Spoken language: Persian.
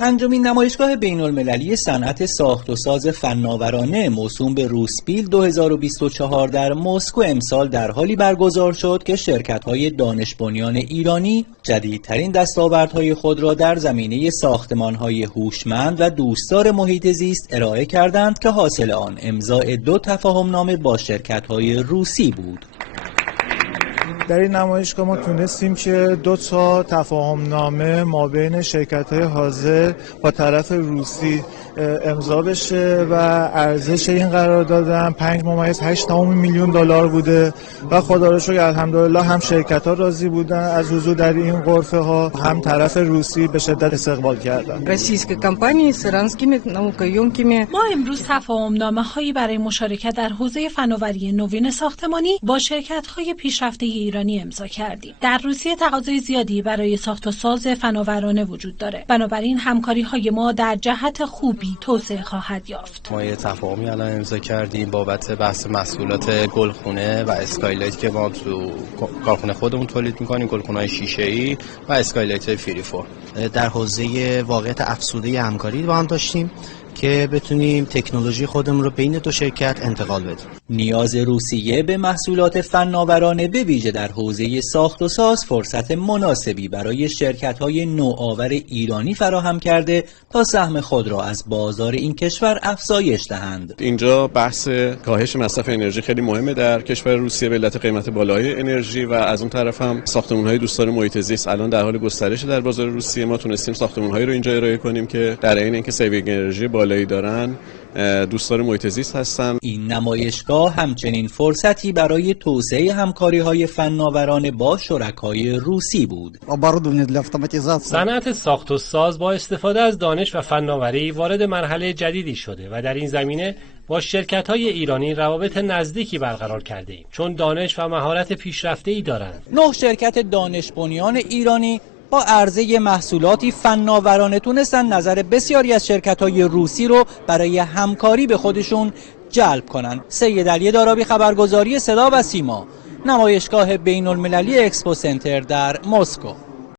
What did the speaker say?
انجمین نمایشگاه بین‌المللی صنعت ساخت و ساز فناورانه موسوم به روسپیل 2024 در مسکو امسال در حالی برگزار شد که شرکت‌های دانش بنیان ایرانی جدیدترین دستاوردهای خود را در زمینه ساختمان‌های هوشمند و دوستدار محیط زیست ارائه کردند که حاصل آن امضای 2 تفاهم‌نامه با شرکت‌های روسی بود. در این نمایشگاه ما تونستیم که 2 تفاهم‌نامه مابین شرکت‌های حاضر با طرف روسی امضا بشه و ارزش این قرارداد 5.8 میلیون دلار بوده و خدا رو شکر الحمدلله هم شرکت‌ها راضی بودن از حضور در این غرفه ها، هم طرف روسی به شدت استقبال کردن. روسیه کمپانی з іранськими наукоємкими. ما امروز تفاهم‌نامه‌هایی برای مشارکت در حوزه فناوری نوین ساختمانی با شرکت‌های پیشرفته ایرانی امضا کردیم. در روسیه تقاضای زیادی برای ساخت و ساز فناورانه وجود داره. بنابراین همکاری‌های ما در جهت خوبی توسعه خواهد یافت. ما یه تفاهمی الان امضا کردیم بابت بحث محصولات گلخونه و اسکایلایت که ما تو کارخونه خودمون تولید می‌کنیم، گلخونه‌های شیشه‌ای و اسکایلایت فری فرم. در حوزه واقعیت افزوده همکاری با هم داشتیم که بتونیم تکنولوژی خودمون رو بین 2 شرکت انتقال بدیم. نیاز روسیه به محصولات فناورانه به ویژه در حوزه ساخت و ساز فرصت مناسبی برای شرکت‌های نوآور ایرانی فراهم کرده تا سهم خود را از بازار این کشور افزایش دهند. اینجا بحث کاهش مصرف انرژی خیلی مهمه در کشور روسیه به علت قیمت بالای انرژی و از اون طرف هم ساختمان‌های دوستدار محیط زیست الان در حال گسترش در بازار روسیه. ما تونستیم ساختمان‌هایی رو اینجا ارائه کنیم که در عین اینکه سیوینگ انرژی بالایی دارن دوستدار محیط زیست هستن. این نمایشگاه همچنین فرصتی برای توسعه همکاری‌های فناورانه با شرکای روسی بود. صنعت ساخت و ساز با استفاده از دانش و فناوری وارد مرحله جدیدی شده و در این زمینه با شرکت‌های ایرانی روابط نزدیکی برقرار کرده ایم چون دانش و مهارت پیشرفته‌ای دارند. 9 شرکت دانش بنیان ایرانی با عرضه محصولاتی فناورانه تونستن نظر بسیاری از شرکت‌های روسی رو برای همکاری به خودشون جلب کنن. سید علی دارابی، خبرگزاری صدا و سیما، نمایشگاه بین‌المللی اکسپو سنتر در مسکو.